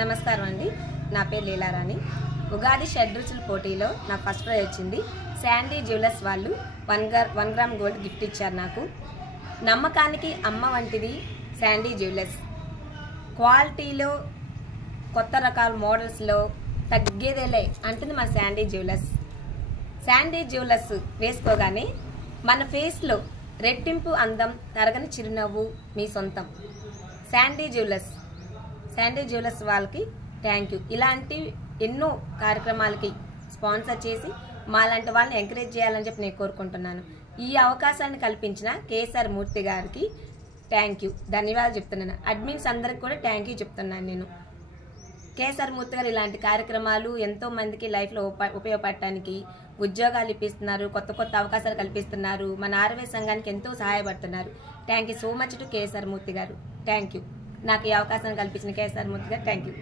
నమస్కారం అండి. నా పేరు లీలారాణి. ఉగాది షడ్రుచుల పోటీలో నా ఫస్ట్ ప్రైజ్ వచ్చింది. శాండీ జ్యువెలర్స్ వాళ్ళు 1 గ్రామ్ గోల్డ్ గిఫ్ట్ ఇచ్చారు నాకు. నమ్మకానికి అమ్మ వంటిది శాండీ జ్యువెలర్స్. క్వాలిటీలో కొత్త రకాల మోడల్స్లో తగ్గేదేలే అంటుంది మన శాండీ జ్యువెలర్స్. శాండీ జ్యువెలర్స్ వేసుకోగానే మన ఫేస్లో రెట్టింపు అందం, తరగని చిరునవ్వు మీ సొంతం. శాండీ జ్యువెలర్స్ వాళ్ళకి థ్యాంక్ యూ. ఇలాంటి ఎన్నో కార్యక్రమాలకి స్పాన్సర్ చేసి మాలాంటి వాళ్ళని ఎంకరేజ్ చేయాలని చెప్పి నేను కోరుకుంటున్నాను. ఈ అవకాశాన్ని కల్పించిన కేఎస్ఆర్ మూర్తి గారికి థ్యాంక్ యూ, ధన్యవాదాలు చెప్తున్నాను. అడ్మిన్స్ అందరికి కూడా థ్యాంక్ యూ చెప్తున్నాను నేను. కేఎస్ఆర్ మూర్తి గారు ఇలాంటి కార్యక్రమాలు ఎంతో మందికి లైఫ్లో ఉపయోగపడటానికి ఉద్యోగాలు ఇప్పిస్తున్నారు, కొత్త కొత్త అవకాశాలు కల్పిస్తున్నారు, మన ఆర్వే సంఘానికి ఎంతో సహాయపడుతున్నారు. Thank you so much to KSR Murthy garu. Thank you. నాకు ఈ అవకాశాన్ని కల్పించిన KSR Murthy garu thank you.